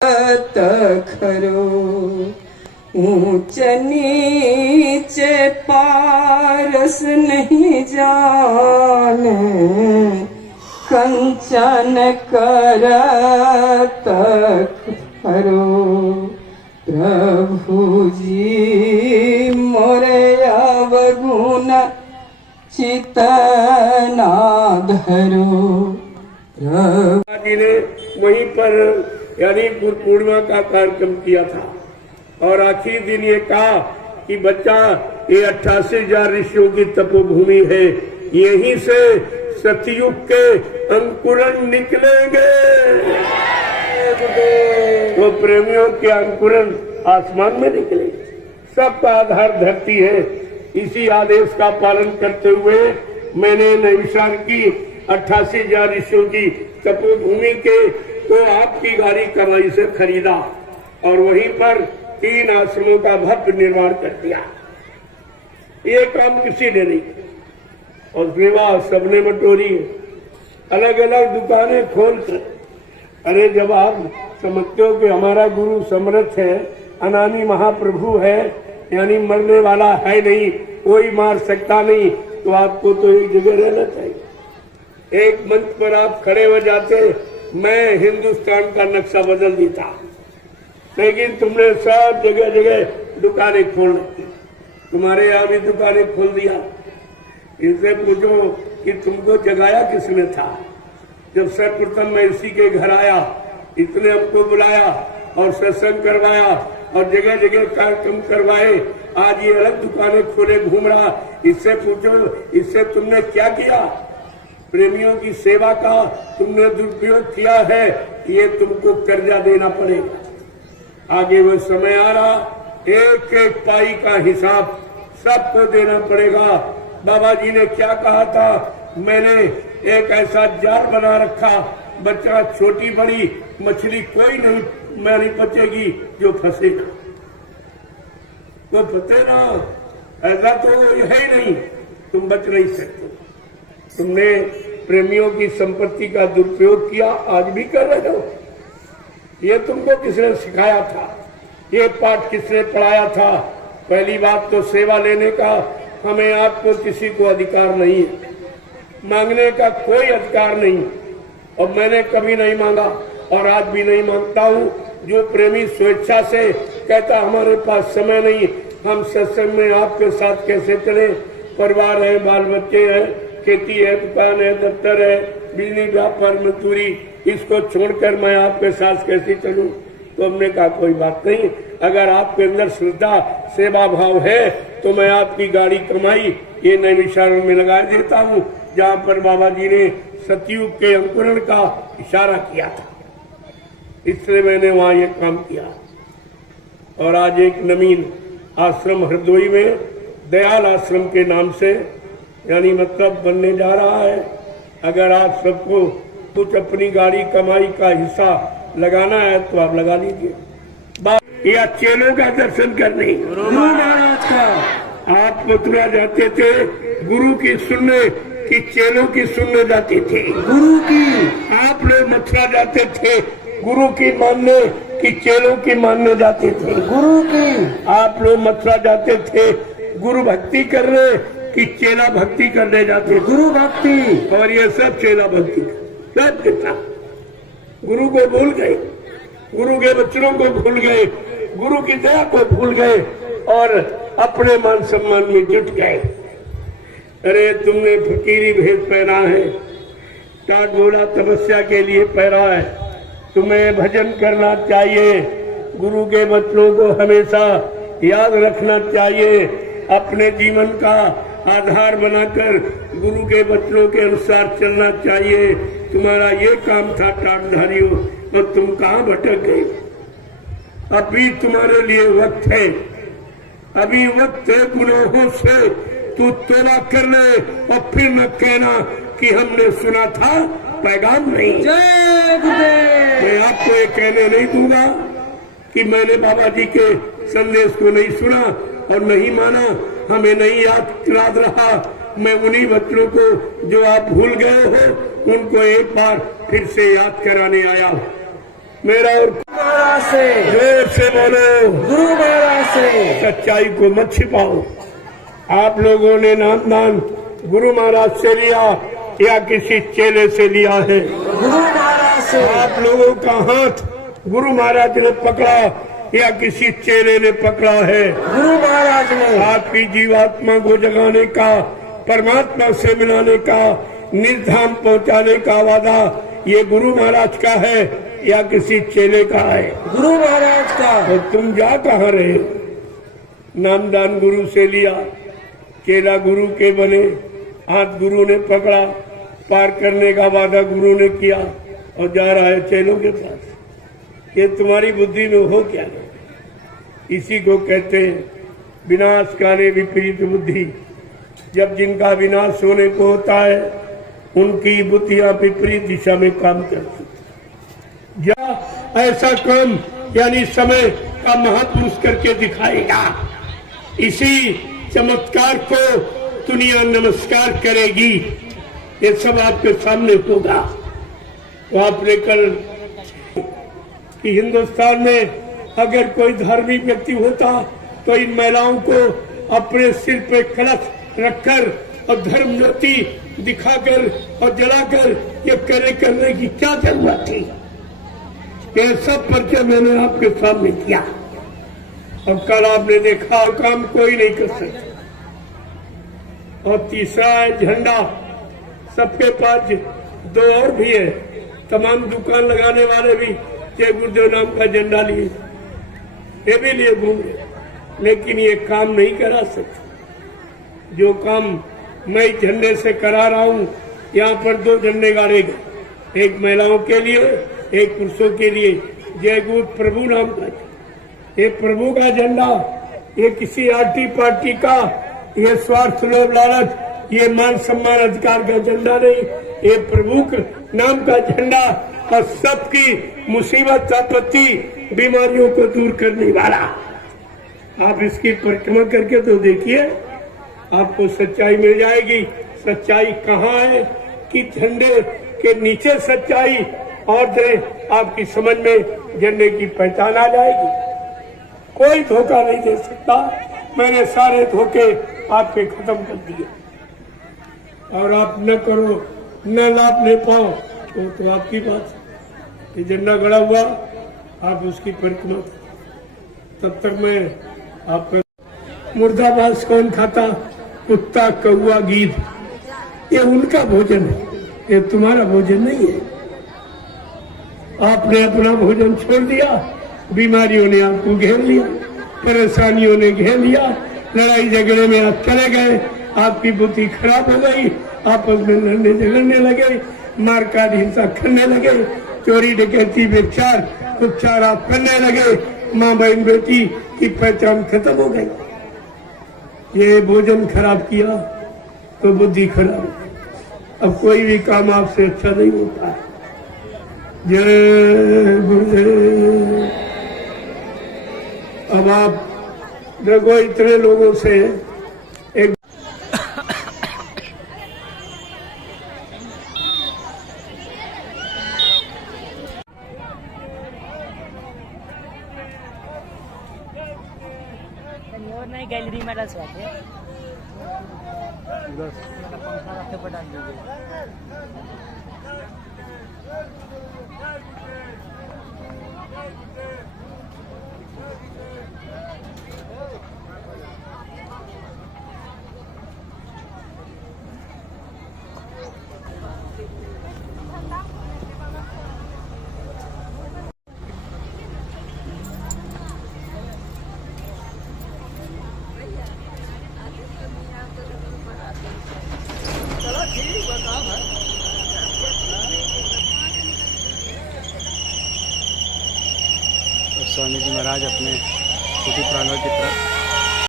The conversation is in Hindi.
खरो ऊंच नीचे पारस नहीं जाने कंचन करत खरो प्रभु जी मोरे अवगुण चितना धरो। जी ने वहीं पर यानी गुरु पूर्णिमा का कार्यक्रम किया था और आखिरी दिन ये कहा कि बच्चा ये 88,000 ऋषियों की तपोभूमि है, यहीं से सतयुग के अंकुरन निकलेंगे। वो प्रेमियों के अंकुरन आसमान में निकलेंगे। सबका आधार धरती है। इसी आदेश का पालन करते हुए मैंने नैमिषारण्य की 88,000 ऋषियों की तपोभूमि के तो आपकी गाड़ी कमाई से खरीदा और वहीं पर 3 आश्रमों का भव्य निर्माण कर दिया। ये काम किसी ने नहीं किया और विवाह सबने बटोरी, अलग अलग दुकानें खोलकर। अरे जब आप समझते हो कि हमारा गुरु समर्थ है, अनामी महाप्रभु है, यानी मरने वाला है नहीं, कोई मार सकता नहीं, तो आपको तो एक जगह रहना चाहिए। एक मंच पर आप खड़े हो जाते, मैं हिंदुस्तान का नक्शा बदल देता, लेकिन तुमने सब जगह जगह दुकानें खोल रखी। तुम्हारे यहाँ भी दुकानें खोल दिया। इनसे पूछो कि तुमको जगाया किसने था? जब सर्वप्रथम मैं इसी के घर आया, इसने हमको बुलाया और सत्संग करवाया और जगह जगह कार्यक्रम करवाए। आज ये अलग दुकानें खोले घूम रहा। इससे पूछो, इससे तुमने क्या किया? प्रेमियों की सेवा का तुमने दुरुपयोग किया है, ये तुमको कर्जा देना पड़ेगा। आगे वो समय आ रहा, एक एक पाई का हिसाब सबको देना पड़ेगा। बाबा जी ने क्या कहा था? मैंने एक ऐसा जाल बना रखा, बच्चा छोटी बड़ी मछली कोई नहीं बचेगी जो फंसेगा। तो फंसे ना, ऐसा तो है ही नहीं, तुम बच नहीं सकते। तुमने प्रेमियों की संपत्ति का दुरुपयोग किया, आज भी कर रहे हो। ये तुमको किसने सिखाया था? ये पाठ किसने पढ़ाया था? पहली बात तो सेवा लेने का हमें आपको किसी को अधिकार नहीं है, मांगने का कोई अधिकार नहीं, और मैंने कभी नहीं मांगा और आज भी नहीं मांगता हूँ। जो प्रेमी स्वेच्छा से कहता हमारे पास समय नहीं, हम सत्संग में आपके साथ कैसे चले? परिवार है, बाल बच्चे हैं, खेती है, दुकान है, दफ्तर है, बिजली व्यापार मजदूरी, इसको छोड़कर मैं आपके साथ कैसे चलूं? तो हमने कहा कोई बात नहीं, अगर आपके अंदर श्रद्धा सेवा भाव है तो मैं आपकी गाड़ी कमाई ये नैमिषारण्य में लगा देता हूँ, जहाँ पर बाबा जी ने सतयुग के अंकुरण का इशारा किया था। इसलिए मैंने वहाँ ये काम किया। और आज एक नवीन आश्रम हरदोई में दयाल आश्रम के नाम से यानी मतलब बनने जा रहा है। अगर आप सबको कुछ अपनी गाड़ी कमाई का हिस्सा लगाना है तो आप लगा लीजिए, या चेलों का दर्शन करने। गुरु महाराज का आप मथुरा जाते थे, गुरु की सुनने कि चेलों की सुनने जाते थे। गुरु की आप लोग मथुरा जाते थे, गुरु की मानने कि चेलों की मानने जाते थे। गुरु की आप लोग मथुरा जाते थे, गुरु भक्ति करने कि चेला भक्ति करने जाते। गुरु भक्ति और ये सब चेला भक्ति सब कितना गुरु को भूल गए, गुरु के वचनों को भूल गए, गुरु की दया को भूल गए और अपने मान सम्मान में जुट गए। अरे तुमने फकीरी भेष पहना है, टाट बोला तपस्या के लिए पहना है। तुम्हें भजन करना चाहिए, गुरु के वचनों को हमेशा याद रखना चाहिए, अपने जीवन का आधार बनाकर गुरु के वचनों के अनुसार चलना चाहिए। तुम्हारा ये काम था टाटधारियों, और तुम कहाँ भटक गए? अभी तुम्हारे लिए वक्त है, अभी वक्त है गुनाहों से तू तौबा कर ले और फिर न कहना कि हमने सुना था पैगाम नहीं। मैं आपको ये कहने नहीं दूंगा कि मैंने बाबा जी के संदेश को नहीं सुना और नहीं माना, हमें नहीं याद रहा। मैं उन्हीं बच्चों को जो आप भूल गए हो उनको एक बार फिर से याद कराने आया हूँ। मेरा और महाराज से, जोर से बोलो, गुरु महाराज से। सच्चाई को मत छिपाओ। आप लोगों ने नामदान गुरु महाराज से लिया या किसी चेले से लिया है? गुरु महाराज से। आप लोगों का हाथ गुरु महाराज ने पकड़ा या किसी चेले ने पकड़ा है? गुरु महाराज ने। आपकी जीवात्मा को जगाने का, परमात्मा से मिलाने का, निर्धाम पहुंचाने का वादा ये गुरु महाराज का है या किसी चेले का है? गुरु महाराज का। तो तुम जा कहाँ रहे? नामदान गुरु से लिया, चेला गुरु के बने, हाथ गुरु ने पकड़ा, पार करने का वादा गुरु ने किया और जा रहा है चेलों के पास। ये तुम्हारी बुद्धि में हो क्या है? इसी को कहते हैं विनाशकाले विपरीत बुद्धि। जब जिनका विनाश होने को होता है उनकी बुद्धियां विपरीत दिशा में काम करती। या ऐसा काम यानी समय का महापुरुष करके दिखाएगा। इसी चमत्कार को दुनिया नमस्कार करेगी। ये सब आपके सामने होगा। तो आपने कल कि हिंदुस्तान में अगर कोई धार्मिक व्यक्ति होता तो इन महिलाओं को अपने सिर पे कलश रखकर और धर्म नीति दिखाकर और जलाकर ये करने की क्या जरूरत थी? यह सब परिचय मैंने आपके सामने किया। अब कल आपने देखा काम कोई नहीं कर सकता। और तीसरा है झंडा। सबके पास दो और भी है। तमाम दुकान लगाने वाले भी जय गुरुदेव नाम का झंडा लिए, ये भी लिए घूम रहे, लेकिन ये काम नहीं करा सकते। जो काम मैं झंडे से करा रहा हूँ, यहाँ पर दो झंडे गाड़े गए, एक महिलाओं के लिए, एक पुरुषों के लिए। जय गुरु प्रभु नाम का, ये प्रभु का झंडा, ये किसी आरटी पार्टी का, ये स्वार्थ लोभ लालच, ये मान सम्मान अधिकार का झंडा नहीं, ये प्रभु नाम का झंडा और सबकी मुसीबत आपत्ति बीमारियों को दूर करने वाला। आप इसकी परिक्रमा करके तो देखिए, आपको सच्चाई मिल जाएगी। सच्चाई कहाँ है कि झंडे के नीचे सच्चाई और दे आपकी समझ में झंडे की पहचान आ जाएगी। कोई धोखा नहीं दे सकता। मैंने सारे धोखे आपके खत्म कर दिए और आप न करो, न लाभ ले पाओ तो आपकी बात। ये झंडा गड़ा हुआ, आप उसकी परिक्रमा, तब तक मैं आपका मुर्दाबाद कौन खाता? कुत्ता, कौआ, गीद, ये उनका भोजन है, ये तुम्हारा भोजन नहीं है। आपने अपना भोजन छोड़ दिया, बीमारियों ने आपको घेर लिया, परेशानियों ने घेर लिया, लड़ाई झगड़े में आप चले गए, आपकी बुद्धि खराब हो गई, आपस में लड़ने झगड़ने लगे, मार काट हिंसा करने लगे, चोरी डकैती व्यभिचार उपचार आप करने लगे, माँ बहन बेटी की पहचान खत्म हो गई। ये भोजन खराब किया तो बुद्धि खराब। अब कोई भी काम आपसे अच्छा नहीं होता है। जय गुरुदेव। अब आप देखो इतने लोगों से एक नहीं गैलरी में रस है पंखा रखे पर डाल दीजिए। स्वामी जी महाराज अपने छोटी प्रांगण की तरफ